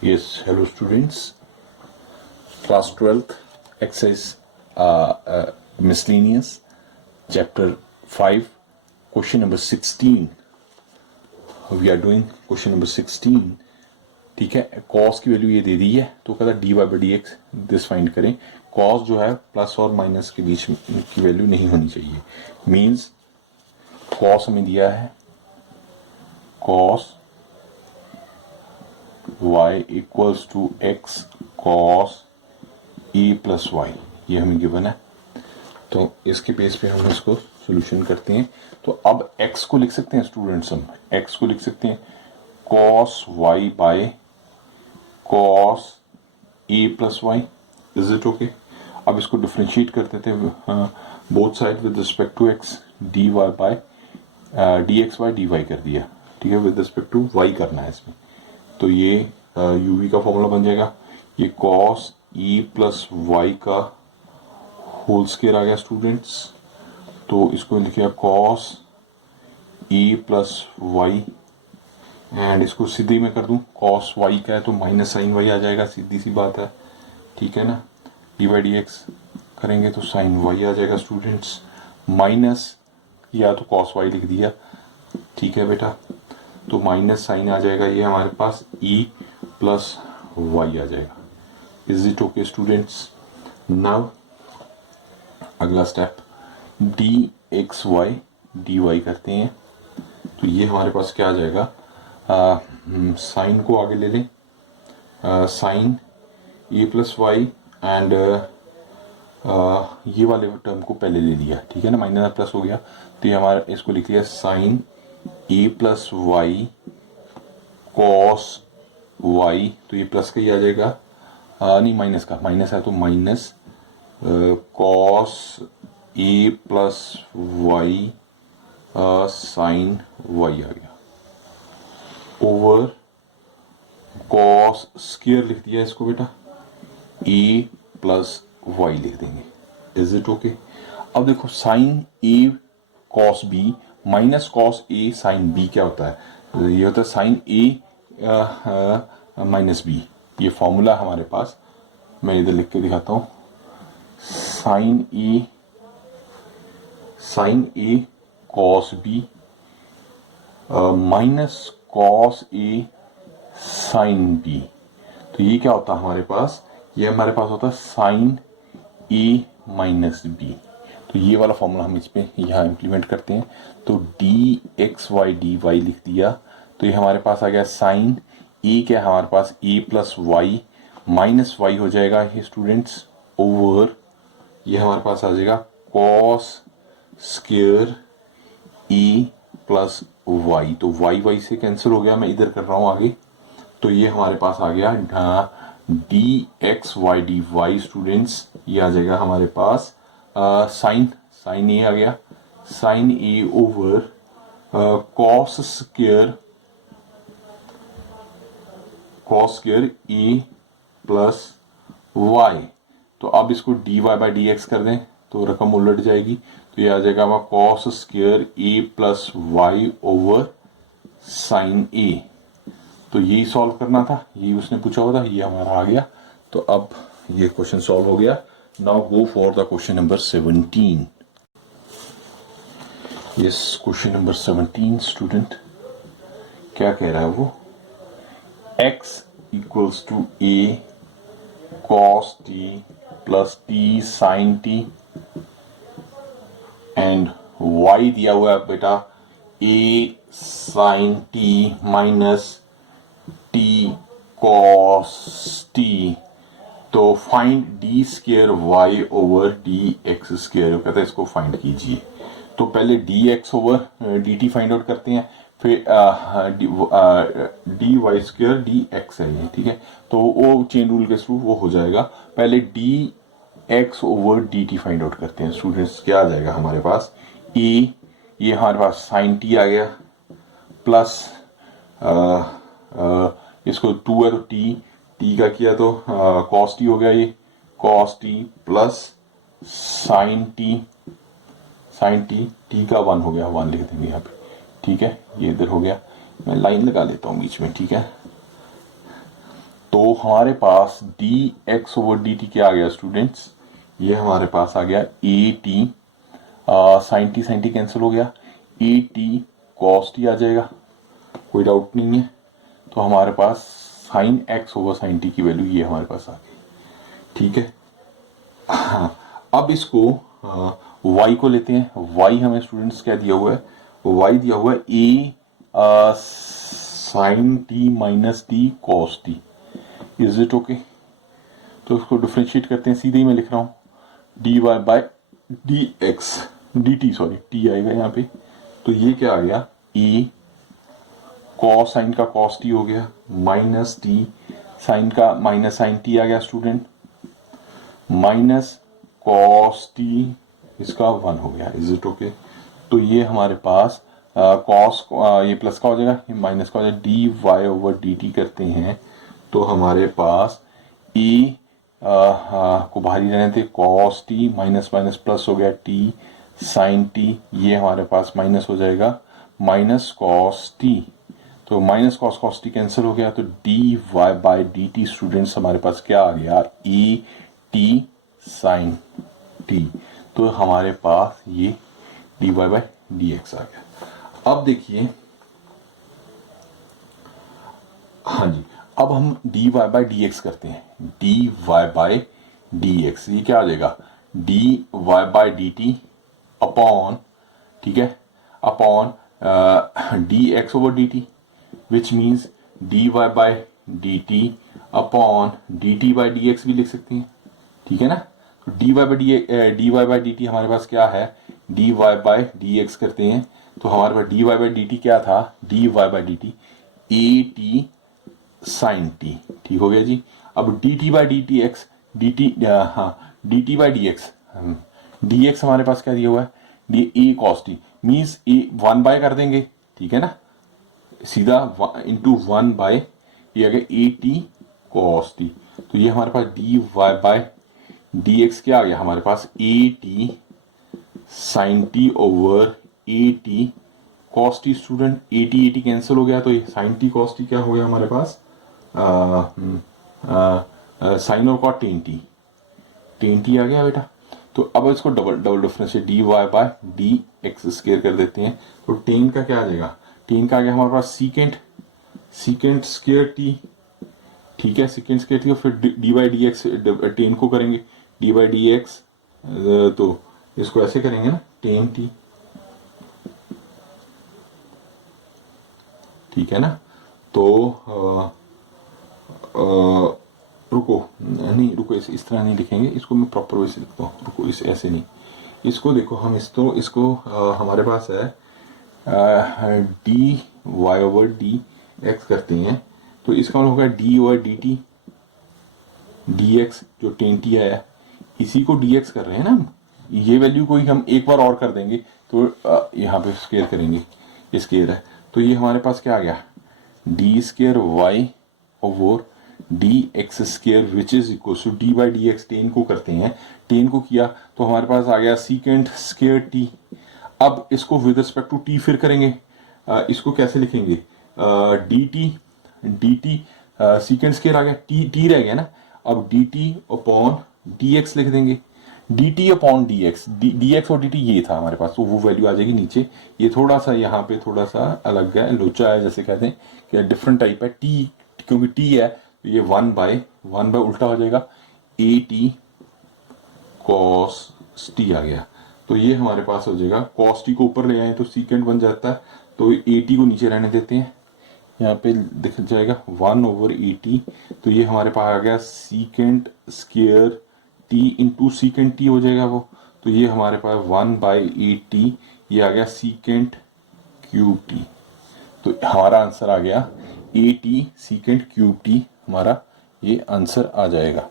Yes, hello students. Class 12th, exercise miscellaneous, chapter 5, question number 16. We are doing question number 16. ठीक है, cos की value ये दे दी है तो कहता dy by dx this find करें. cos जो है प्लस और माइनस के बीच की वैल्यू नहीं होनी चाहिए. मीन्स cos हमें दिया है cos y equals to x cos e plus y, ये हमें गिवन है. तो इसके बेस पे हम इसको सोल्यूशन करते हैं. तो अब x को लिख सकते हैं स्टूडेंट्स, हम x को लिख सकते हैं cos y by cos e plus y. Is it okay? अब इसको डिफ्रेंशिएट करते थे both side with respect to x, dy bye dx by dy कर दिया. ठीक है, विद रिस्पेक्ट टू y करना है इसमें. तो ये uv का फॉर्मूला बन जाएगा. ये cos e प्लस वाई का होल स्क्वायर आ गया स्टूडेंट्स. तो इसको लिखिए cos e plus y and इसको सीधी में कर दूं cos y का है तो माइनस साइन y आ जाएगा, सीधी सी बात है. ठीक है ना, डी बाई डी एक्स करेंगे तो साइन y आ जाएगा स्टूडेंट्स. माइनस या तो cos y लिख दिया. ठीक है बेटा, तो माइनस साइन आ जाएगा, ये हमारे पास e प्लस y आ जाएगा. Is it okay students? Now अगला step D x Y D Y करते हैं. तो ये हमारे पास क्या आ जाएगा, साइन को आगे ले लें, sine a plus y and ये वाले टर्म को पहले ले लिया. ठीक है ना, माइनस प्लस हो गया तो ये हमारा इसको लिख लिया sign a plus Y cos Y. तो ये प्लस का ही आ जाएगा, नहीं माइनस का, माइनस है तो minus cos A plus Y sign Y आ गया ओवर कॉस स्क्वायर लिख दिया इसको बेटा, ए प्लस वाई लिख देंगे. Is it okay? अब देखो sign A cos B minus cos A sine B क्या होता है, ये होता है साइन ए माइनस बी. ये फॉर्मूला हमारे पास, मैं इधर लिख के दिखाता हूं. Sign A cos B minus cos A sine B. तो ये क्या होता है हमारे पास, ये हमारे पास होता है साइन ए माइनस बी. तो ये वाला फॉर्मूला हम इसमें यहाँ इम्प्लीमेंट करते हैं. तो d x Y D y लिख दिया. तो ये हमारे पास आ गया साइन ए, क्या हमारे पास ए प्लस वाई माइनस वाई हो जाएगा ये स्टूडेंट्स, ओवर ये हमारे पास आ जाएगा cos square a plus y. तो वाई वाई से कैंसिल हो गया, मैं इधर कर रहा हूं आगे. तो ये हमारे पास आ गया d x Y D y students. ये आ जाएगा हमारे पास साइन ए आ गया, sine a over cos square a plus y. तो अब इसको d Y by D x कर दें तो रकम उलट जाएगी. तो ये आ जाएगा हमारा cos square a plus Y over sign ए. तो यही सॉल्व करना था, यही उसने पूछा हुआ था, ये हमारा आ गया. तो अब ये क्वेश्चन सॉल्व हो गया. Now go for the question number 17. Yes, question number 17 student क्या कह रहा है वो, x equals to a cos t plus t sin t and y दिया हुआ है बेटा a sin t minus t cos t. तो find d square y over D x square, कहता है इसको फाइंड कीजिए. तो पहले d x over D t find out करते हैं, फिर D y square d x है ये. ठीक है, तो वो चेन रूल के थ्रू वो हो जाएगा. पहले d x over D t find out करते हैं स्टूडेंट्स. क्या आ जाएगा हमारे पास, ए ये हमारे पास साइन टी आ गया प्लस इसको 2 है तो टी का किया तो कॉस टी हो गया, ये cos T plus sign T T का 1 हो गया, 1 लिख देंगे यहाँ पे. ठीक है, ये इधर हो गया, मैं लाइन लगा लेता हूँ बीच में. ठीक है, तो हमारे पास D x over D T क्या आ गया स्टूडेंट्स, ये हमारे पास आ गया A T, sine T cancel हो गया, ए टी कॉस टी आ जाएगा, कोई डाउट नहीं है। तो हमारे पास sine X over sine T की वैल्यू ये हमारे पास आ गई, ठीक है। हाँ, अब इसको y को लेते हैं। y हमें स्टूडेंट्स क्या दिया हुआ है, y दिया हुआ है A sine T minus T cos T, is it okay. तो इसको डिफ्रेंशिएट करते हैं, सीधे ही मैं लिख रहा हूँ d Y by D x D t, sorry t आएगा यहाँ पे। तो ये क्या आ गया, ए कॉस साइन का कॉस टी हो गया माइनस टी साइन का माइनस साइन टी आ गया स्टूडेंट, माइनस कॉस टी इसका 1 हो गया, इज इट ओके। तो ये हमारे पास कॉस ये प्लस का हो जाएगा, ये माइनस का हो जाएगा, D y over D t करते हैं तो हमारे पास ए को बाहरी रहने थे, cos T minus minus plus हो गया टी साइन टी, ये हमारे पास माइनस हो जाएगा माइनस कॉस टी, तो minus cos cos t cancel हो गया, तो D Y by D t students हमारे पास क्या आ गया, ए टी साइन टी। तो हमारे पास ये D Y by D x आ गया। अब देखिए, हाँ जी, अब हम D Y by D x करते हैं, D Y by D x, ये क्या आ जाएगा, D Y by D T upon, ठीक है, upon D x over D T, which means D Y by D T upon D T by D X भी लिख सकते हैं, ठीक है ना। तो D Y by D T हमारे पास क्या है, D Y by D x करते हैं तो हमारे पास D Y by D T क्या था, D Y by D T A T sine T, ठीक हो गया जी। अब D T by D T X, D T, हाँ D T by D x, D x हमारे पास क्या दिया हुआ है, D A cos T, means A 1 by कर देंगे, ठीक है ना, सीधा इंटू 1 बाय ये आ गया ए टी कॉस टी। तो ये हमारे पास D Y by D X क्या आ गया हमारे पास, A T sine T over A T cos T student, A T cancel हो गया, तो ये साइन टी कॉस टी क्या हो गया हमारे पास, साइन और कॉट टेन टी आ गया बेटा। तो अब इसको डबल डिफरेंस से d Y by D x square कर देते हैं, तो टेन का क्या आ जाएगा, टेन का आ गया हमारे पास सीकेंट स्क्वायर टी, ठीक है, सीकेंट स्क्वायर टी, और फिर D by D x tan को करेंगे डी बाई डी एक्स, तो इसको ऐसे करेंगे ना टेन टी, ठीक है ना। तो रुको नहीं, रुको इस तरह नहीं लिखेंगे, इसको मैं प्रॉपर वे से लिखता हूँ, रुको इस ऐसे नहीं, इसको देखो हम इसको हमारे पास है D y over D x करते हैं, तो इसका मतलब होगा d over D t d x, जो टेन टी आया इसी को डी एक्स कर रहे हैं ना हम, ये वैल्यू को ही हम एक बार और कर देंगे, तो यहाँ पे स्क्वायर करेंगे, ये स्क्वायर है, तो ये हमारे पास क्या आ गया, d square Y over D x square which is equal to d by D x, tan को करते हैं, टेन को किया तो हमारे पास आ गया सीकेंट स्क्वायर टी। अब इसको विद रिस्पेक्ट टू टी फिर करेंगे, इसको कैसे लिखेंगे, डी टी सीकेंट स्क्वायर आ गया, टी रह गया ना, अब D T upon D x लिख देंगे, D T upon D x और डी टी ये था हमारे पास, तो वो वैल्यू आ जाएगी नीचे। ये थोड़ा सा यहाँ पे थोड़ा सा अलग है, लोचा है जैसे कहते हैं कि डिफरेंट टाइप है, टी क्योंकि टी है तो ये 1 बाय उल्टा हो जाएगा, ए टी कॉस टी आ गया, तो ये हमारे पास हो जाएगा, कॉस टी को ऊपर ले आए तो सीकेंट बन जाता है, तो ए टी को नीचे रहने देते हैं, यहाँ पे दिख जाएगा 1 ओवर ए टी, तो ये हमारे पास आ गया secant square T into secant T हो जाएगा वो, तो ये हमारे पास 1 बाई ए टी, ये आ गया सीकेंट क्यूब टी, तो हमारा आंसर आ गया A T secant cube T, हमारा ये आंसर आ जाएगा,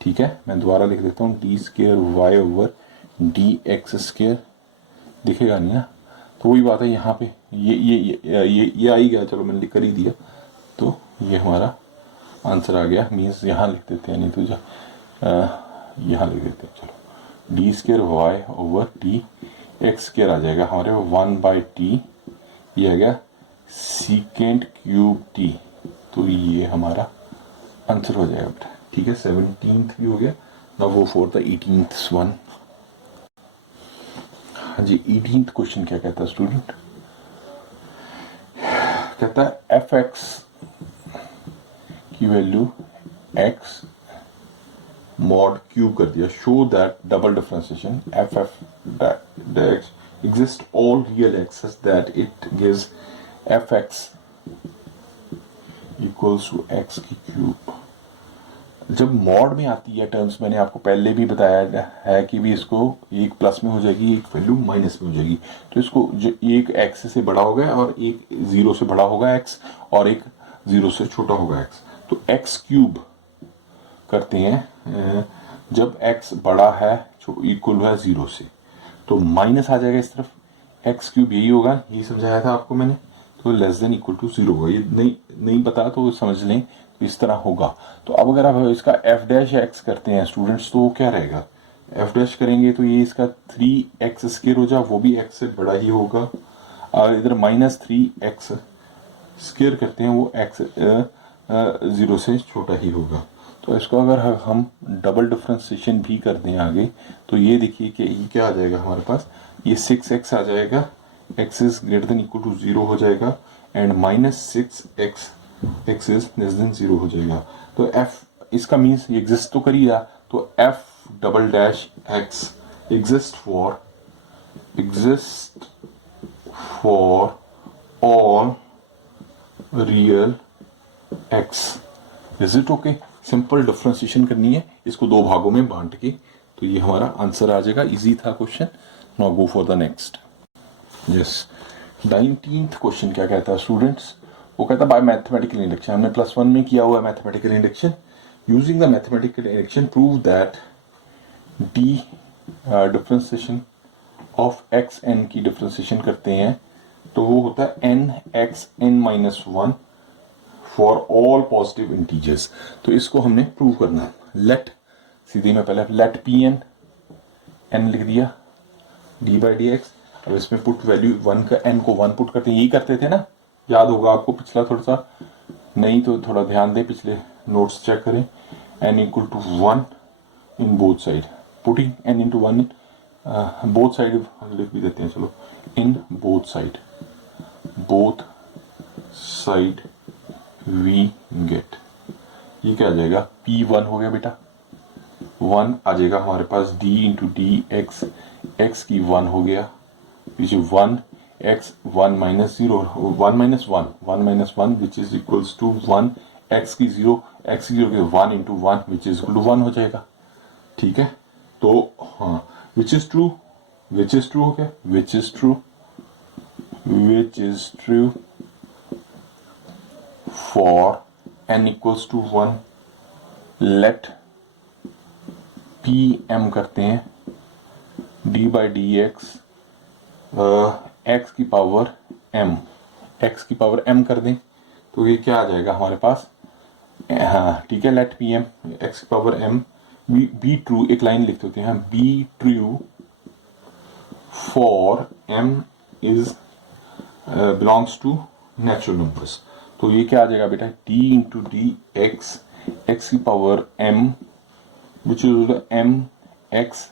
ठीक है। मैं दोबारा लिख देता हूँ, d square Y over D x square, दिखेगा नहीं ना, तो वही बात है यहाँ पे ये आ ही गया, चलो मैंने लिख कर ही दिया, तो ये हमारा आंसर आ गया, मीन्स यहाँ लिख देते हैं, नहीं तो यहाँ लिख देते हैं, चलो D square Y over D x square आ जाएगा हमारे 1 बाई टी, ये आ गया सीकेंट क्यूब टी, तो ये हमारा आंसर हो जाएगा बेटा। ठीक है, 17th भी हो गया। Now go for the 18th one. हाँ जी, 18th क्वेश्चन क्या कहता है स्टूडेंट? कहता है एफ एक्स की वैल्यू एक्स मॉड क्यूब कर दिया, show that double differentiation F F dash exist all real x's that it gives fx equals to x की क्यूब। जब मॉड में आती है टर्म्स, मैंने आपको पहले भी बताया है कि भी इसको एक प्लस में हो जाएगी, एक वैल्यू माइनस में हो जाएगी। तो इसको जो एक एक्स से बड़ा होगा और एक जीरो से बड़ा होगा एक्स, और एक जीरो से छोटा होगा एक्स। तो एक्स क्यूब करते हैं जब एक्स बड़ा है इक्वल है जीरो से, तो माइनस आ जाएगा इस तरफ, एक्स क्यूब यही होगा, यही समझाया था आपको मैंने। तो less than equal to zero होगा। ये नहीं पता तो समझ लें, तो इस तरह होगा। तो अब अगर आप इसका एफ डैश एक्स करते हैं स्टूडेंट्स, तो क्या रहेगा? एफ डैश करेंगे तो ये इसका 3x स्क्वायर हो जाए, वो भी x से बड़ा ही होगा। और इधर माइनस 3x स्क्वायर करते हैं, वो x जीरो से छोटा ही होगा। तो इसको अगर हम डबल डिफरेंशिएशन भी कर दें आगे, तो ये देखिए कि ये क्या आ जाएगा हमारे पास, ये 6x आ जाएगा, x is greater than equal to zero हो जाएगा, and minus 6x x is less than zero हो जाएगा। तो f इसका मीन्स एग्जिस्ट तो कर ही रहा, तो f double dash x exist for all real x। Is it okay? Simple differentiation करनी है, इसको दो भागों में बांट के, तो ये हमारा आंसर आ जाएगा। इजी था question. Now go for the next. Yes, 19th question क्या कहता है स्टूडेंट्स? वो कहता है बाय मैथमेटिकल इंडक्शन, हमने +1 में किया हुआ है mathematical induction. Using the mathematical induction prove that the differentiation of x n की डिफरेंशिएशन करते हैं, तो वो होता है n x n minus one for all positive integers. तो इसको हमने प्रूव करना है। लेट, सीधे में पहले लेट पी एन, एन लिख दिया डी बाई डी एक्स। अब इसमें पुट वैल्यू वन का, एन को वन पुट करते हैं, यही करते थे ना, याद होगा आपको पिछला थोड़ा सा, नहीं तो थोड़ा ध्यान दें, पिछले नोट्स चेक करें। N equal to one in both side, putting n into one both side लिख भी देते हैं, चलो, in both side we get, ये क्या आ जाएगा, P1 हो गया बेटा, 1 आ जाएगा हमारे पास d into D x, x की 1 हो गया, which is 1 x 1 minus zero, 1 minus 1 which is equals to 1 x की 0, x की 0 के 1 into 1 which is equal to 1 हो जाएगा। ठीक है, तो हाँ, विच इज ट्रू हो गया, which is true for n equals to 1, let pm करते हैं d by dx x की पावर m कर दें, तो ये क्या आ जाएगा हमारे पास, हाँ ठीक है, let pm x की पावर m बी ट्रू, एक लाइन लिख देते हैं, be true for m is belongs to natural numbers. तो ये क्या आ जाएगा बेटा, d into D x, x की power m which is m x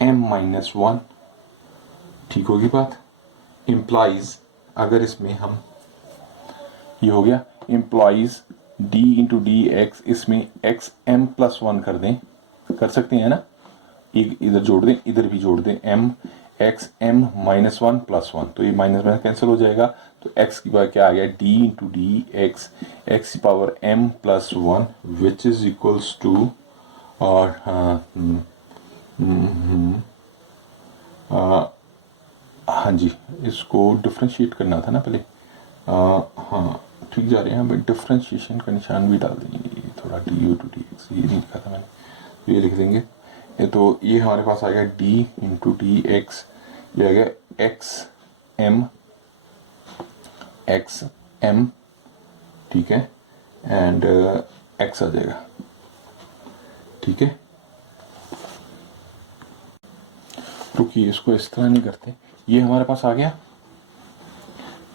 m minus 1। ठीक होगी बात? इम्प्लाइज, अगर इसमें हम, ये हो गया, implies d into D x, इसमें x m प्लस 1 कर दें, कर सकते हैं ना, एक इधर जोड़ दें, इधर भी जोड़ दें, m x m minus 1 plus 1, तो ये माइनस माइनस कैंसिल हो जाएगा। तो x की पावर क्या आ गया, d into D x, x की power m plus 1 which is equals to, और हाँ जी, इसको डिफ्रेंशिएट करना था ना पहले, हाँ ठीक जा रहे हैं, बट डिफ्रेंशिएशन का निशान भी डाल देंगे, थोड़ा d u to d x, ये नहीं लिखा था मैंने, तो ये लिख देंगे। ये तो ये हमारे पास आ गया d इंटू डी एक्स, ये आ गया एक्स एम, ठीक है, एंड x आ जाएगा। ठीक है, रुकिए, इसको इस तरह नहीं करते, ये हमारे पास आ गया,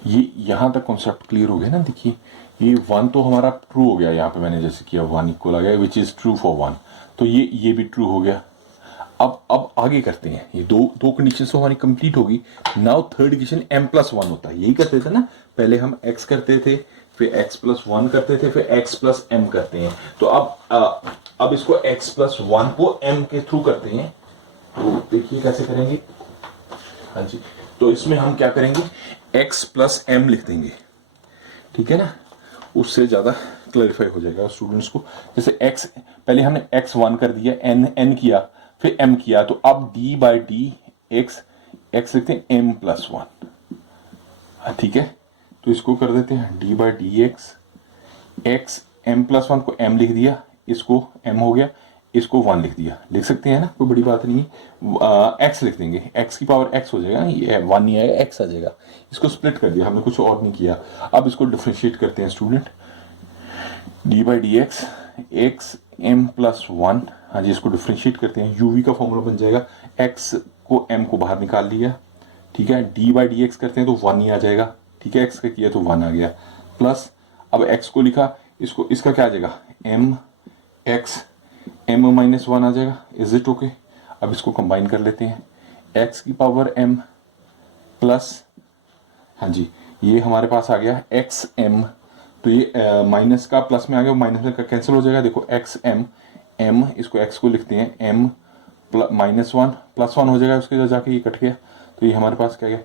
ये यहां तक कॉन्सेप्ट क्लियर हो गया ना। देखिए ये 1 तो हमारा ट्रू हो गया, यहाँ पे मैंने जैसे किया 1 इक्वल आ गया विच इज ट्रू फॉर 1, तो ये भी ट्रू हो गया। अब आगे करते हैं, ये दो कंडीशन तो हमारी कंप्लीट होगी। नाउ थर्ड कंडीशन m+1 होता है, यही करते थे ना, पहले हम x करते थे, फिर x+1 करते थे, फिर x+m करते हैं। तो अब इसको x+1 को m के थ्रू करते हैं, तो देखिए कैसे करेंगे। हाँ जी, तो इसमें हम क्या करेंगे, x+m लिख देंगे, ठीक है ना, उससे ज्यादा क्लैरिफाई हो जाएगा स्टूडेंट्स को। जैसे x पहले हमने x1 कर दिया, n किया, फिर m किया, तो अब d/d x लिखते हैं m+1, ठीक है। तो इसको कर देते हैं d/dx, x m+1 को m लिख दिया, इसको m हो गया, इसको 1 लिख दिया, लिख सकते हैं ना, कोई बड़ी बात नहीं है। x लिख देंगे, x की पावर x हो जाएगा ना, ये 1 नहीं आएगा, x आ जाएगा। इसको स्प्लिट कर दिया हमने, कुछ और नहीं किया। अब इसको डिफरेंशिएट करते हैं स्टूडेंट, d/dx x m+1, हाँ जी, इसको डिफरेंशिएट करते हैं, uv का फॉर्मूला बन जाएगा, x को m को बाहर निकाल लिया, ठीक है, d/dx करते हैं तो 1 ही आ जाएगा, ठीक है, x का किया तो 1 आ गया, प्लस अब x को लिखा, इसको इसका क्या आ जाएगा, x m-1 आ जाएगा, इज इट ओके। अब इसको कंबाइन कर लेते हैं, x की पावर m प्लस, हाँ जी, ये हमारे पास आ गया xm, तो ये माइनस का प्लस में आ गया, माइनस का कैंसिल हो जाएगा, देखो xm, m इसको x को लिखते हैं m -1 +1 हो जाएगा, उसके जाके ये कट गया, तो ये हमारे पास क्या गया,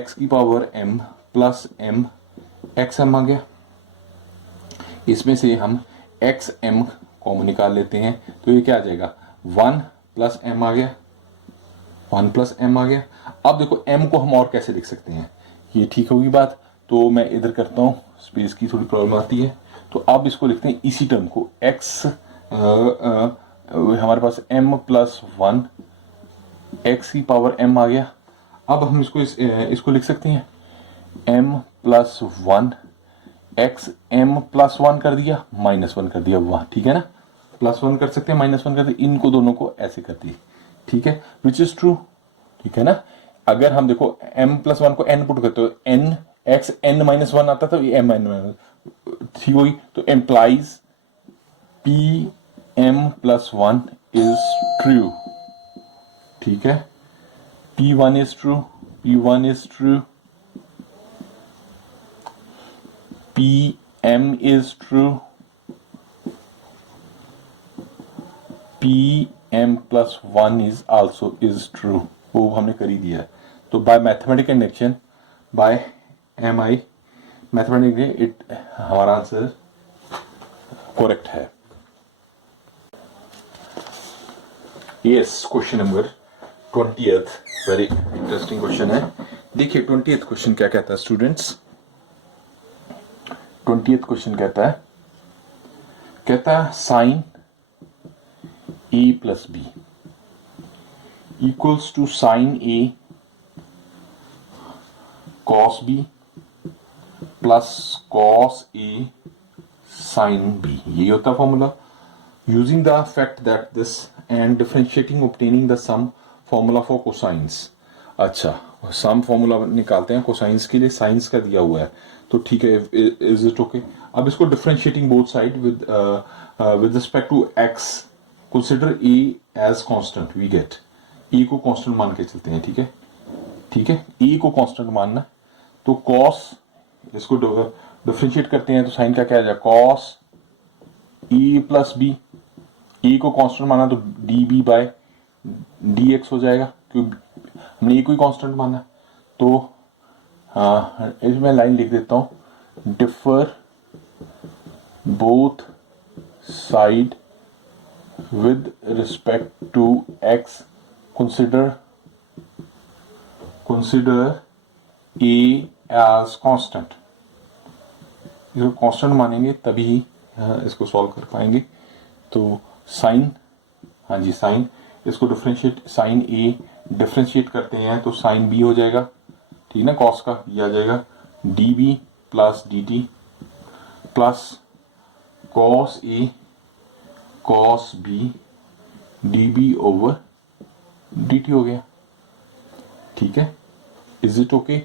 x की power m plus m xm आ गया। इसमें से हम xm कॉमन निकाल लेते हैं, तो ये क्या आ जाएगा, 1 + m आ गया, 1 + m आ गया। अब देखो m को हम और कैसे लिख सकते हैं, ये ठीक होगी बात, तो मैं इधर करता हूँ, स्पेस की थोड़ी प्रॉब्लम आती है, तो अब इसको लिखते हैं इसी टर्म को, x हमारे पास m+1 x की पावर m आ गया। अब हम इसको लिख सकते हैं m+1 x m+1 कर दिया, -1 कर दिया, वाह, ठीक है ना, +1 कर सकते हैं, -1 कर दिया, इनको दोनों को ऐसे कर दिए, ठीक है, विच इज ट्रू, ठीक है ना। अगर हम देखो m+1 को n पुट करते हो, n x n-1 आता था, ये m ठीक होगी, तो एम्प्लाइज p(m+1) इज ट्रू, ठीक है, p1 is true, p1 is true, pm is true, pm+1 is also is true, वो हमने कर ही दिया है। तो by mathematical induction, by mi mathematically it, हमारा आंसर करेक्ट है। Yes, question number 20th, very interesting question है। देखिए 20th क्वेश्चन क्या कहता है स्टूडेंट्स, 20th क्वेश्चन कहता है sine a + b equals to sine a cos b plus cos a sin b, यही होता है formula. Using the fact that this and differentiating obtaining the sum formula for cosines. अच्छा, सम फॉर्मूला निकालते हैं cosines के लिए, science का दिया हुआ है, तो ठीक है, इज इट ओके। अब इसको differentiating both side with respect to x, consider a as constant, we get a को कांस्टेंट मान के चलते हैं, ठीक है, ठीक है, a को कांस्टेंट मानना, तो cos, इसको डिफरेंशिएट करते हैं तो साइन का क्या आ जाएगा, cos a + b, a को कांस्टेंट माना तो db/dx हो जाएगा, क्योंकि हमने a को ही कांस्टेंट माना। तो इसमें लाइन लिख देता हूं, differ both side with respect to x, consider a as constant, इसको कांस्टेंट मानेंगे तभी इसको सॉल्व कर पाएंगे। तो साइन, हाँ जी, साइन, इसको डिफरेंशिएट, साइन ए डिफरेंशिएट करते हैं तो साइन बी हो जाएगा, ठीक ना, कॉस का ये आ जाएगा D + dt plus cos A cos B db/dt हो गया, ठीक है, इज इट ओके।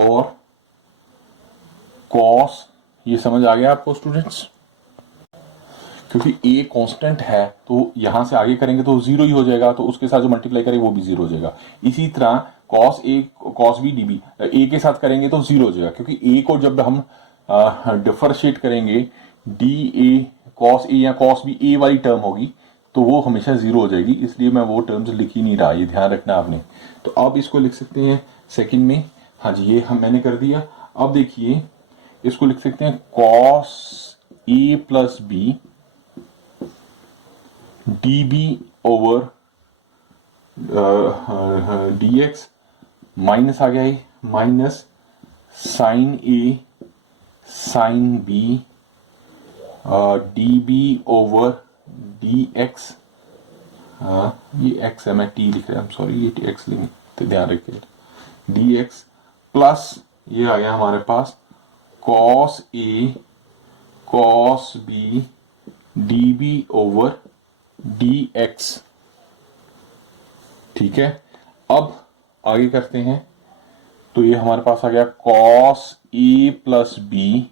और कॉस, ये समझ आ गया आपको स्टूडेंट्स? क्योंकि ए कांस्टेंट है तो यहां से आगे करेंगे तो जीरो ही हो जाएगा, तो उसके साथ जो मल्टीप्लाई करेंगे वो भी जीरो हो जाएगा। इसी तरह cos A cos B D B ए के साथ करेंगे तो जीरो हो जाएगा, क्योंकि ए को जब हम डिफरेंशिएट करेंगे डी ए कॉस ए या कॉस बी ए वाली टर्म होगी तो वो हमेशा जीरो हो जाएगी, इसलिए मैं वो टर्म्स लिख ही नहीं रहा, ये ध्यान रखना आपने। तो अब इसको लिख सकते हैं सेकंड में, हाँ जी ये हम मैंने कर दिया। अब देखिए इसको लिख सकते हैं कॉस ए plus B D B over D x, minus आ गया है minus sine A sine B D B over D x, ये एक्स है मैं टी लिख रहा हूँ, सॉरी ये एक्स लिखेंगे तो ध्यान रखिए, डी एक्स प्लस ये आ गया हमारे पास cos A cos B D B over D X. ठीक है, अब आगे करते हैं, तो ये हमारे पास आ गया कॉस ए प्लस बी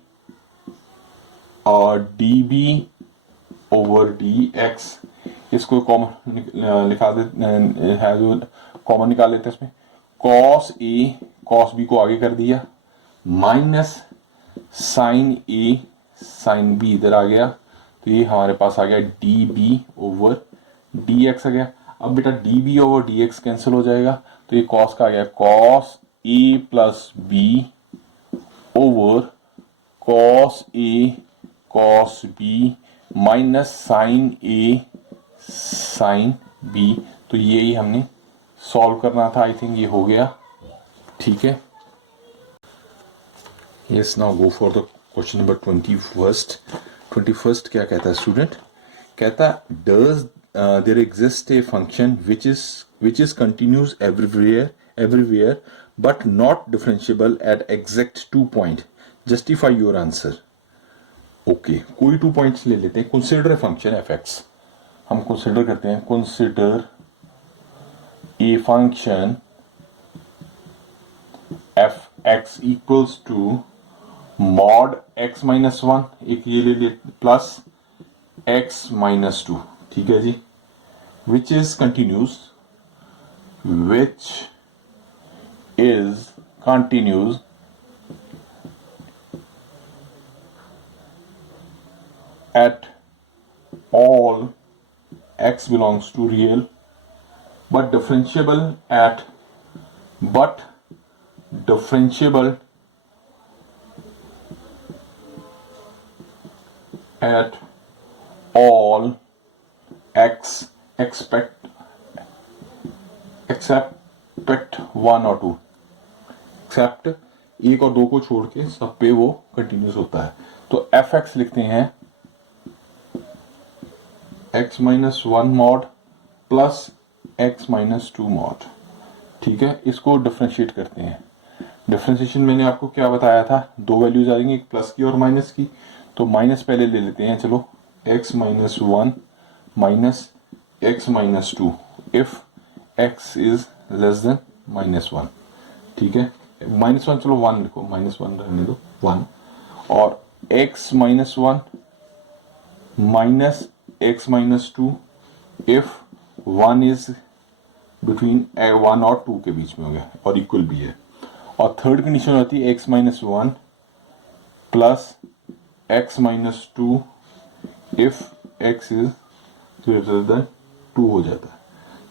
और d B over D x. इसको कॉमन लिखा देते है, जो कॉमन निकाल लेते हैं इसमें, कॉस ए कॉस बी को आगे कर दिया minus sine A sine B इधर आ गया, तो ये हमारे पास आ गया D B over D x आ गया। अब बेटा D B over D X cancel हो जाएगा, तो ये कॉस का आ गया cos A plus B over cos A cos B minus sine A sine B. तो यही हमने सॉल्व करना था, आई थिंक ये हो गया। ठीक है, yes now go for the question number 21st क्या कहता है स्टूडेंट? कहता है does there exist a function which is continuous everywhere but not differentiable at exact 2 point, justify your answer. Okay, कोई 2 पॉइंट्स ले लेते हैं। Consider a function f x, हम कंसीडर करते हैं, consider a function f x equals to mod x minus 1, एक ये ले ले प्लस एक्स माइनस 2। ठीक है जी, which is continuous at all x belongs to real but differentiable at all x except 1 और 2, एक्सेप्ट 1 और 2 को छोड़ के सब पे वो कंटिन्यूस होता है। तो एफ एक्स लिखते हैं x minus 1 mod plus x minus 2 mod. ठीक है, इसको डिफ्रेंशिएट करते हैं। डिफ्रेंशिएशन मैंने आपको क्या बताया था, 2 वैल्यूज आ जाएंगी, एक प्लस की और माइनस की। तो माइनस पहले ले लेते हैं, चलो x minus 1 minus x minus 2 if x is less then minus 1। ठीक है, माइनस 1 चलो 1 लिखो, माइनस 1 रहने दो 1, और x minus 1 minus x minus 2 if 1 is between 1 और 2 के बीच में हो गया और इक्वल भी है। और थर्ड कंडीशन होती है x minus 1 plus x minus 2 if x is greater then 2 हो जाता है।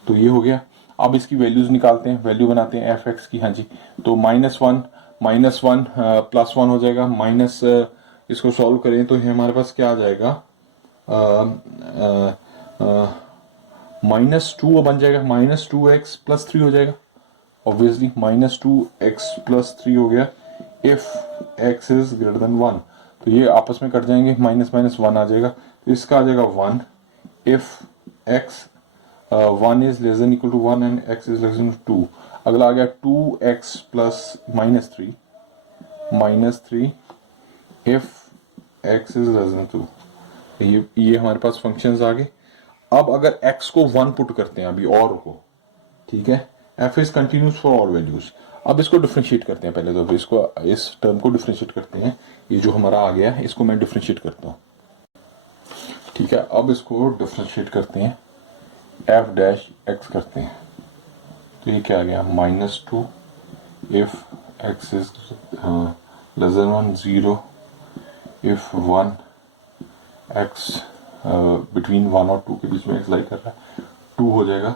तो ये हो गया। अब इसकी वैल्यूज निकालते हैं, वैल्यू बनाते हैं एफ एक्स की। हाँ जी, तो माइनस वन प्लस 1 हो जाएगा, माइनस इसको सॉल्व करें तो हमारे पास क्या आ जाएगा, माइनस 2 बन जाएगा, माइनस 2x प्लस 3 हो जाएगा ऑब्वियसली, माइनस 2x प्लस 3 हो गया if x is greater then 1। तो ये आपस में कट जाएंगे, माइनस माइनस 1 आ जाएगा, तो इसका आ जाएगा 1 if x 1 is less than equal to 1 and x is less than 2। अगला आ गया 2x plus minus 3 if x is less than 2। ये हमारे पास फंक्शंस आ गए। अब अगर x को 1 पुट करते हैं अभी और को, ठीक है, f is continuous for all values. अब इसको डिफ्रेंशिएट करते हैं, पहले तो इसको, इस टर्म को डिफ्रेंशिएट करते हैं। ये जो हमारा आ गया इसको मैं डिफ्रेंशिएट करता हूँ, ठीक है। अब इसको डिफ्रेंशिएट करते हैं, एफ डैश एक्स करते हैं, तो ये क्या आ गया, -2 if x is less then 1, 0 if 1 x between 1 और 2 के बीच में एक्स लाई कर रहा है, 2 हो जाएगा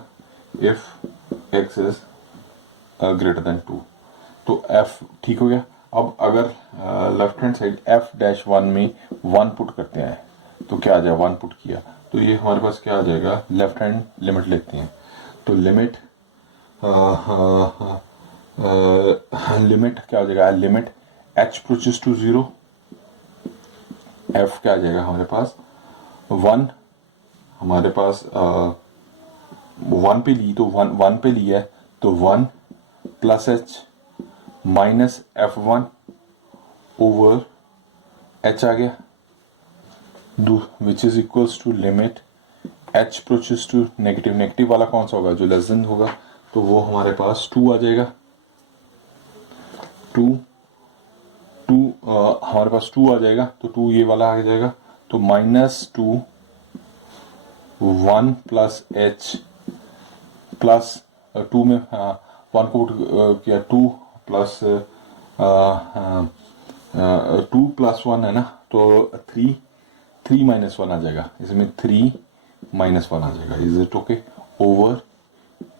if x is greater then 2। तो एफ ठीक हो गया। अब अगर left hand side F dash 1 में 1 पुट करते हैं तो क्या आ जाए, 1 पुट किया तो ये हमारे पास क्या आ जाएगा, लेफ्ट हैंड लिमिट लेते हैं, तो लिमिट लिमिट क्या हो जाएगा, limit H approaches to 0, f क्या आ जाएगा हमारे पास 1, हमारे पास 1 पे ली तो 1 पे लिया है तो 1 plus H minus F1 over H आ गया, which is equals to limit H approaches to negative, negative वाला कौन सा होगा, जो लेस देन होगा, तो वो हमारे पास 2 आ जाएगा, 2 हमारे पास 2 आ जाएगा, तो 2 ये वाला आ जाएगा, तो -2 1 प्लस एच प्लस 2 में 1 को किया 2 प्लस 2 प्लस 1 है ना, तो 3 माइनस 1 आ जाएगा, इसमें 3 माइनस 1 आ जाएगा, is it okay, over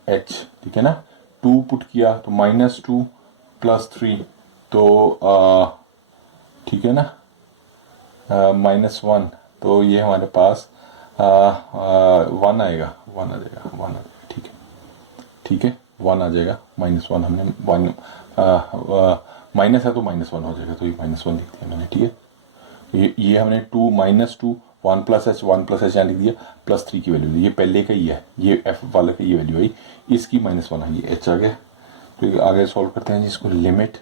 H, ठीक है ना। 2 पुट किया तो -2 प्लस 3, तो ठीक है ना, -1, तो ये हमारे पास 1 आएगा, 1 आ जाएगा, 1 आ जाएगा, ठीक है, ठीक है, 1 आ जाएगा, -1 हमने 1 माइनस है तो -1 हो जाएगा, तो ये -1 लिख दिया मैंने, ठीक है। ये हमने 2 -2 1 प्लस एच यहाँ लिख दिया, प्लस 3 की वैल्यू, ये पहले का ही है, ये एफ वाले का ये वैल्यू आई, इसकी -1 आई, एच आ गया। तो ये आगे सॉल्व करते हैं जिसको, लिमिट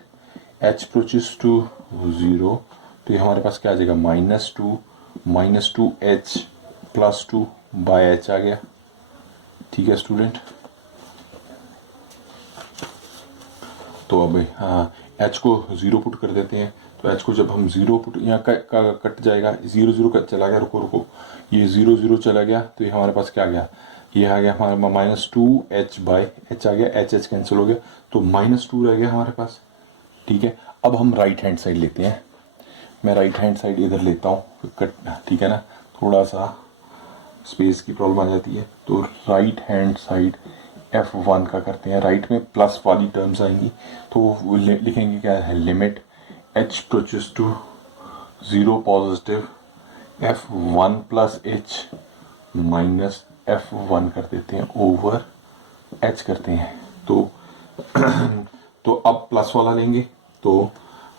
एच अप्रोचेस टू 0, तो ये हमारे पास क्या आ जाएगा, -2 एच प्लस 2 बाय एच आ गया, ठीक है स्टूडेंट। तो अब एच को 0 पुट कर देते हैं, तो एच को जब हम 0 पुट, यहाँ कट जाएगा, 0 0 कट चला गया, रुको ये 0 0 चला गया, तो ये हमारे पास क्या आ गया, ये आ गया हमारे -2 एच बाय एच आ गया, एच कैंसिल हो गया, तो -2 रह गया हमारे पास, ठीक है। अब हम राइट हैंड साइड लेते हैं, मैं राइट हैंड साइड इधर लेता हूँ, कट, ठीक है ना, थोड़ा सा स्पेस की प्रॉब्लम आ जाती है, तो राइट हैंड साइड F1 का करते हैं, राइट में प्लस वाली टर्म्स आएंगी, तो वो लिखेंगे क्या है, limit H approaches to 0 positive F1 plus H minus F1 कर देते हैं, ओवर एच करते हैं, तो तो अब प्लस वाला लेंगे, तो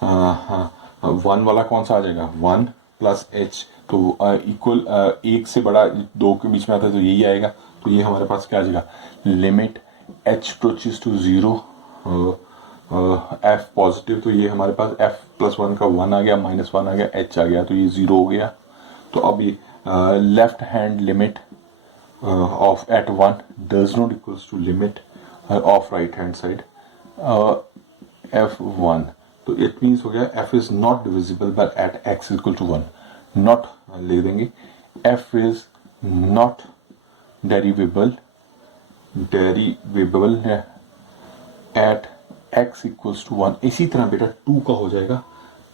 1 वाला कौन सा आ जाएगा, 1 प्लस एच, तो इक्वल 1 से बड़ा 2 के बीच में आता है, तो यही आएगा, तो ये हमारे पास क्या आ जाएगा, limit H approaches to 0 f positive, तो ये हमारे पास एफ प्लस 1 का 1 आ गया, -1 आ गया, एच आ गया, तो ये 0 हो गया। तो अब ये left hand limit of at 1 does not equals to limit of right hand side F1, तो इट मीन्स हो गया F is not divisible by at x equal to 1, not ले देंगे, F इज नॉट डेरिवेबल है एट x इक्वल्स टू 1। इसी तरह बेटा 2 का हो जाएगा,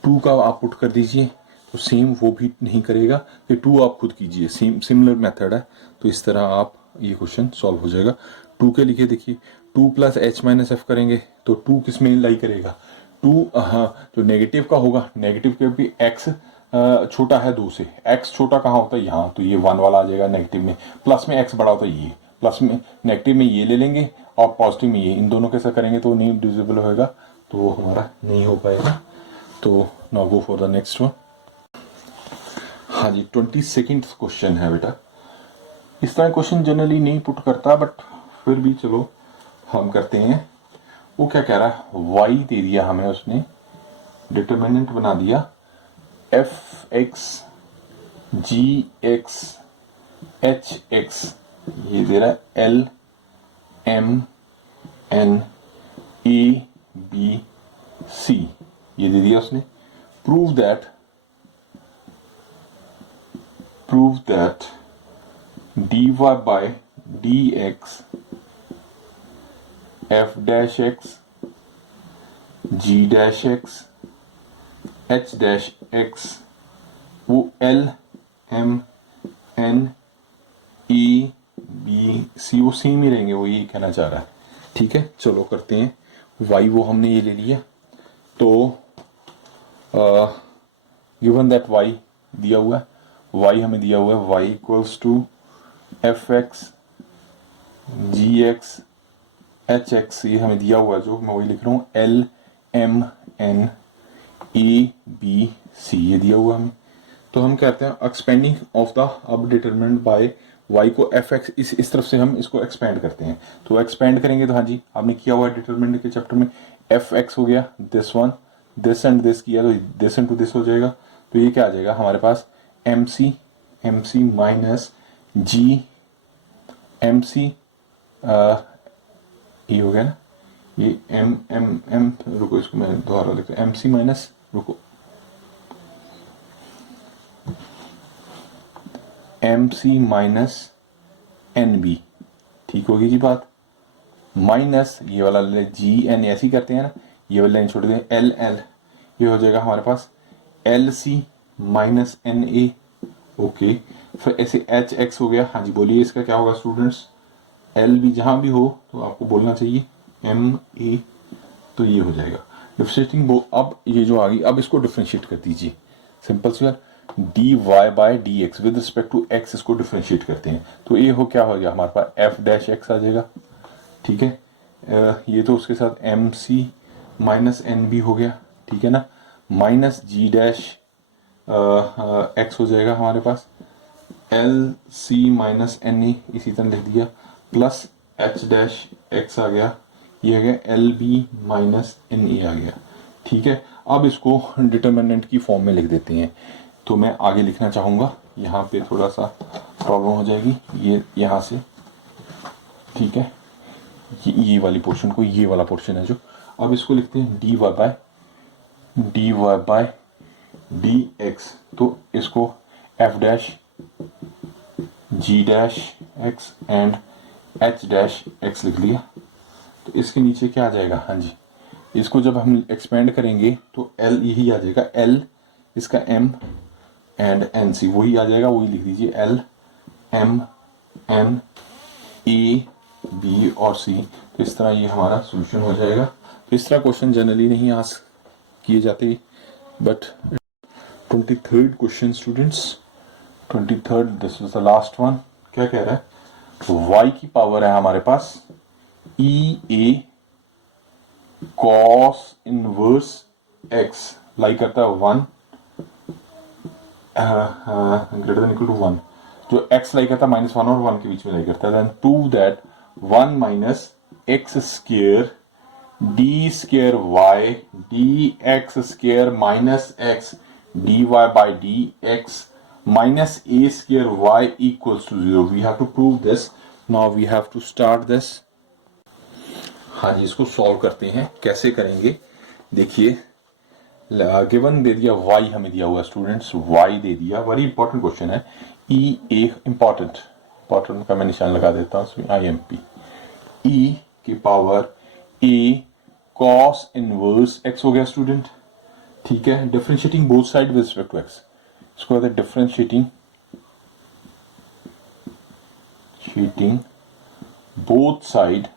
2 का आप पुट कर दीजिए, तो सेम वो भी नहीं करेगा, कि 2 आप खुद कीजिए, सेम सिमिलर मेथड है, तो इस तरह आप ये क्वेश्चन सॉल्व हो जाएगा। 2 के लिखे देखिए, 2 प्लस एच माइनस एफ करेंगे, तो 2 किस में लाई करेगा, 2 हाँ, जो नेगेटिव का होगा, नेगेटिव के भी x छोटा है 2 से, x छोटा कहाँ होता है यहाँ, तो ये 1 वाला आ जाएगा नेगेटिव में, प्लस में x बड़ा होता है ये, प्लस में नेगेटिव में ये ले लेंगे और पॉजिटिव में ये, इन दोनों के साथ करेंगे तो नहीं डिविजिबल होएगा, तो वो हमारा नहीं हो पाएगा। तो now go for the next one. हाँ जी, 22nd क्वेश्चन है बेटा, इस तरह क्वेश्चन जनरली नहीं पुट करता, बट फिर भी चलो हम करते हैं। वो क्या कह रहा है, y दे दिया हमें उसने, डिटरमिनेंट बना दिया f x g x h x, ये दे रहा है l m n a b c, ये दे दिया उसने। Prove that dy bye dx f dash x g dash x h dash x वो L M N E B C वो सेम ही रहेंगे, वो यही कहना चाह रहा है। ठीक है, चलो करते हैं। y वो हमने ये ले लिया, तो गिवन दैट y दिया हुआ है, y हमें दिया हुआ है y equals to f x g x h x, ये हमें दिया हुआ है, जो मैं वही लिख रहा हूँ L M N A B C, ये दिया हुआ हमें। तो हम कहते हैं एक्सपेंडिंग ऑफ द, अब डिटरमिनेंट बाय y को एफ एक्स, इस तरफ से हम इसको एक्सपेंड करते हैं। तो एक्सपेंड करेंगे तो हाँ जी आपने किया हुआ है डिटरमिनेंट के चैप्टर में, एफ एक्स हो गया this one, this and this किया तो दिस एंड टू दिस हो जाएगा। तो ये क्या आ जाएगा हमारे पास एम सी माइनस जी एम सी, ये हो गया ना, ये एम रुको इसको मैं दोबारा लिखता हूँ, एम सी माइनस, रुको, एम सी माइनस एन बी, ठीक होगी जी बात, माइनस ये वाला ले जी एन, ऐसे ही करते हैं ना, ये वाला लाइन छोड़ दें एल एल, ये हो जाएगा हमारे पास L C minus N A. Okay, फिर ऐसे एच एक्स हो गया। हाँ जी बोलिए इसका क्या होगा स्टूडेंट्स, एल भी जहां भी हो तो आपको बोलना चाहिए एम ए, तो ये हो जाएगा डिफरेंशिएटिंग। अब ये जो आ गई, अब इसको डिफरेंशिएट कर दीजिए, सिंपल सी बात, d Y by D x with respect to x, इसको डिफरेंशिएट करते हैं तो ये हो क्या हो गया हमारे पास एफ डैश एक्स आ जाएगा। ठीक है, ये तो उसके साथ एम सी माइनस एन बी हो गया, ठीक है ना, माइनस जी डैश एक्स हो जाएगा हमारे पास, L C minus N A इसी तरह लिख दिया, प्लस एच डैश एक्स आ गया, ये आ गया L B minus N A आ गया। ठीक है, अब इसको डिटरमिनेंट की फॉर्म में लिख देते हैं। तो मैं आगे लिखना चाहूँगा, यहाँ पे थोड़ा सा प्रॉब्लम हो जाएगी, ये यहाँ से, ठीक है, ये वाली पोर्शन को, ये वाला पोर्शन है जो, अब इसको लिखते हैं D Y by D x, तो इसको f dash g dash x and h dash x लिख लिया। तो इसके नीचे क्या आ जाएगा, हाँ जी इसको जब हम एक्सपेंड करेंगे तो एल यही आ जाएगा, एल इसका एम एंड एन सी वही आ जाएगा, वही लिख दीजिए l m n a b और सी। तो इस तरह ये हमारा सोल्यूशन हो जाएगा। तो इस तरह क्वेश्चन जनरली नहीं आस्क किए जाते, but 23rd question students, 23rd, this is the last one. क्या कह रहा है, y की पावर है हमारे पास ई ए कॉस इनवर्स एक्स लाई करता है 1 ग्रेटर देन इक्वल टू 1, जो x लाई करता है -1 और 1 के बीच में लाई करता है, then prove that 1 minus x square d square y d x square minus x d Y by D x minus a square y equals to 0। We have to prove this, now we have to start this. हाँ जी, इसको solve करते हैं, कैसे करेंगे देखिए, given दे दिया y हमें दिया हुआ स्टूडेंट्स, y दे दिया, वेरी इंपॉर्टेंट क्वेश्चन है, ई ए इंपॉर्टेंट का मैं निशान लगा देता हूँ इसमें, आई एम पी, ई की power a cos inverse x हो गया स्टूडेंट। ठीक है, differentiating both side with respect to x, इसको कहते हैं differentiating both side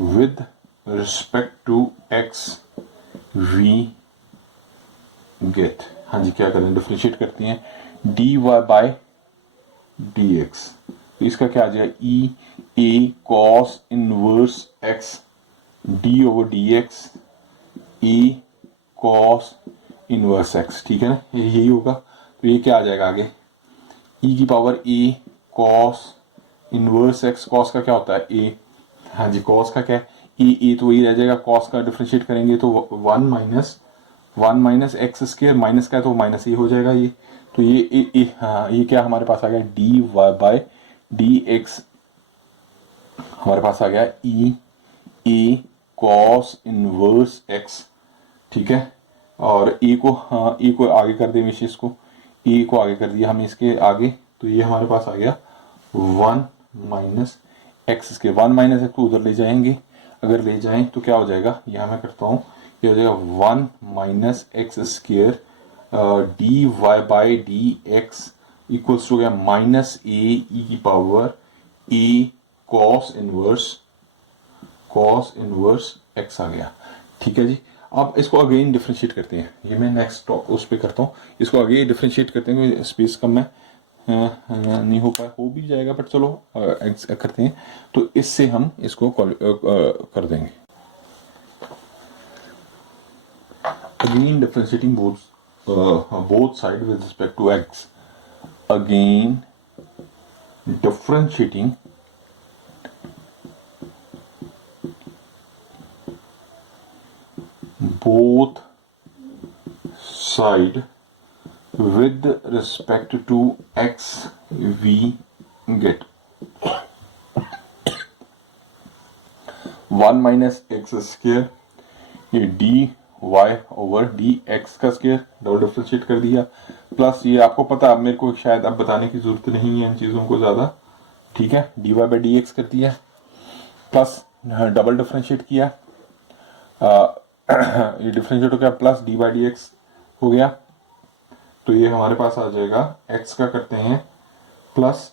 with respect to x we get। हाँ जी, क्या करें, डिफरेंशिएट करते हैं dy बाय dx, तो इसका क्या आ जाएगा e a cos inverse x d over dx a cos inverse x, ठीक है ना, यही होगा। तो ये क्या आ जाएगा आगे, e की power a cos inverse x, cos का क्या होता है a, हाँ जी कॉस का क्या है ए तो वही रह जाएगा, कॉस का डिफरेंशिएट करेंगे तो 1 माइनस एक्स स्क्वायर, माइनस का है तो माइनस ए हो जाएगा ये। तो ये हाँ ये क्या हमारे पास आ गया d Y by D x, हमारे पास आ गया e a cos inverse x, ठीक है, और ए को, हाँ ए को आगे कर दे विशेष को, ए को आगे कर दिया हमने इसके आगे, तो ये हमारे पास आ गया 1 minus x square. 1 minus x को उधर ले जाएंगे, अगर ले जाएं तो क्या हो जाएगा, यहाँ मैं करता हूँ, ये हो जाएगा 1 minus x square d Y by D x equals to हो गया माइनस ए ई की power a cos inverse x आ गया। ठीक है जी। अब इसको अगेन डिफरेंशिएट करते हैं, ये मैं नेक्स्ट उस पर करता हूँ, इसको आगे डिफरेंशिएट करते हैं क्योंकि स्पेस कम है, नहीं हो पाया, हो भी जाएगा बट चलो करते हैं। तो इससे हम इसको कर देंगे again differentiating both side with respect to x, again differentiating both side with respect to x, we get 1 minus x square, ये D y over D x का स्क्वायर डबल डिफरेंशिएट कर दिया, प्लस ये आपको पता, अब मेरे को शायद अब बताने की जरूरत नहीं है इन चीज़ों को ज़्यादा, ठीक है, D Y by D x कर दिया, प्लस डबल डिफरेंशिएट किया, ये डिफरेंशिएट हो गया, plus D by D x हो गया, तो ये हमारे पास आ जाएगा एक्स का करते हैं प्लस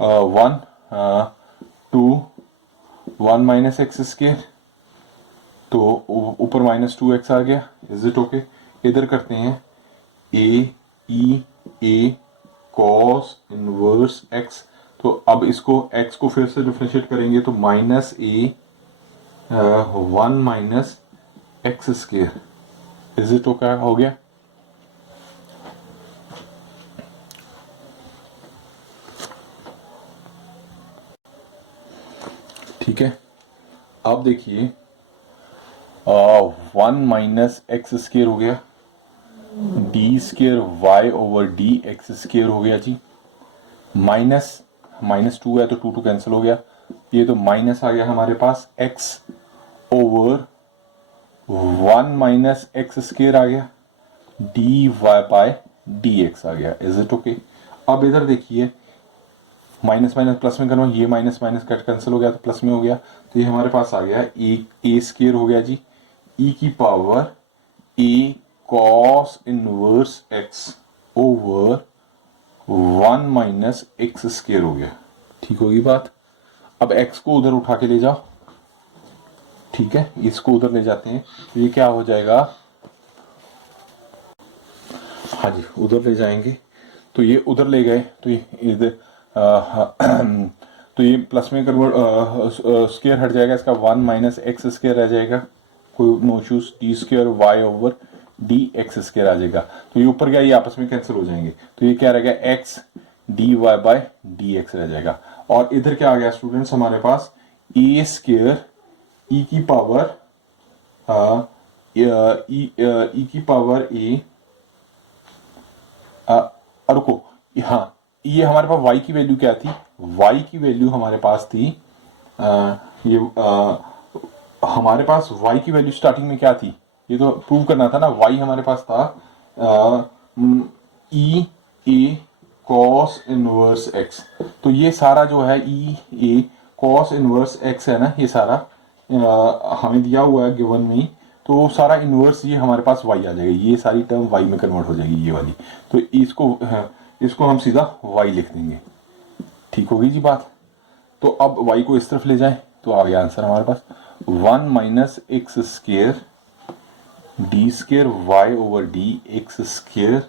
1 2 1 माइनस एक्स स्क्वायर, तो ऊपर माइनस 2x आ गया, इज इट ओके। इधर करते हैं ए कॉस इनवर्स x, तो अब इसको x को फिर से डिफरेंशिएट करेंगे तो minus A 1 minus x square, is it okay हो गया। ठीक है, अब देखिए 1 माइनस एक्स स्क्वायर हो गया, d square Y over D x square हो गया जी, माइनस 2 है तो 2 कैंसिल हो गया, ये तो माइनस आ गया हमारे पास x over 1 minus x square आ गया, d Y by D x आ गया, इज इट ओके। अब इधर देखिए माइनस माइनस प्लस में करना, ये माइनस माइनस कट कैंसिल हो गया तो प्लस में हो गया, तो ये हमारे पास आ गया ए स्क्वायर हो गया जी, ई की power a cos inverse x over 1 minus x square हो गया। ठीक होगी बात। अब एक्स को उधर उठा के ले जाओ, ठीक है, इसको उधर ले जाते हैं तो ये क्या हो जाएगा, हाँ जी उधर ले जाएंगे, तो ये उधर ले गए तो ये इधर तो ये प्लस में कन्वर्ट स्क्वायर हट जाएगा, इसका 1 माइनस एक्स स्क्वायर रह जाएगा, कोई no issues, d square Y over D x square आ जाएगा, तो ये ऊपर गया, ये आपस में कैंसिल हो जाएंगे, तो ये क्या रह गया x d Y by D x रह जाएगा। और इधर क्या आ गया स्टूडेंट्स हमारे पास ए स्क्वायर ई की पावर ई की पावर ए, रुको, हाँ ये हमारे पास y की वैल्यू क्या थी, y की वैल्यू हमारे पास थी हमारे पास y की वैल्यू स्टार्टिंग में क्या थी, ये तो प्रूव करना था ना, y हमारे पास था ई ए कॉस इनवर्स x, तो ये सारा जो है ई ए कॉस इनवर्स x है ना, ये सारा हमें दिया हुआ है गिवन में, तो सारा इनवर्स ये हमारे पास y आ जाएगा, ये सारी टर्म y में कन्वर्ट हो जाएगी ये वाली, तो इसको हम सीधा y लिख देंगे। ठीक होगी जी बात। तो अब y को इस तरफ ले जाएं तो आ गया आंसर हमारे पास 1 minus x square d square Y over D x square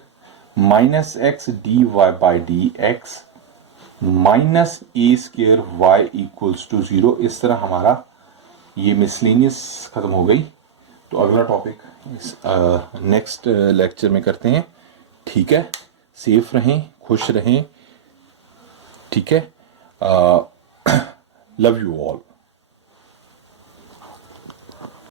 minus x d Y by D x minus a square y equals to 0। इस तरह हमारा ये मिसलेनियस खत्म हो गई। तो अगला टॉपिक इस नेक्स्ट लेक्चर में करते हैं। ठीक है, सेफ रहें, खुश रहें। ठीक है, लव यू ऑल।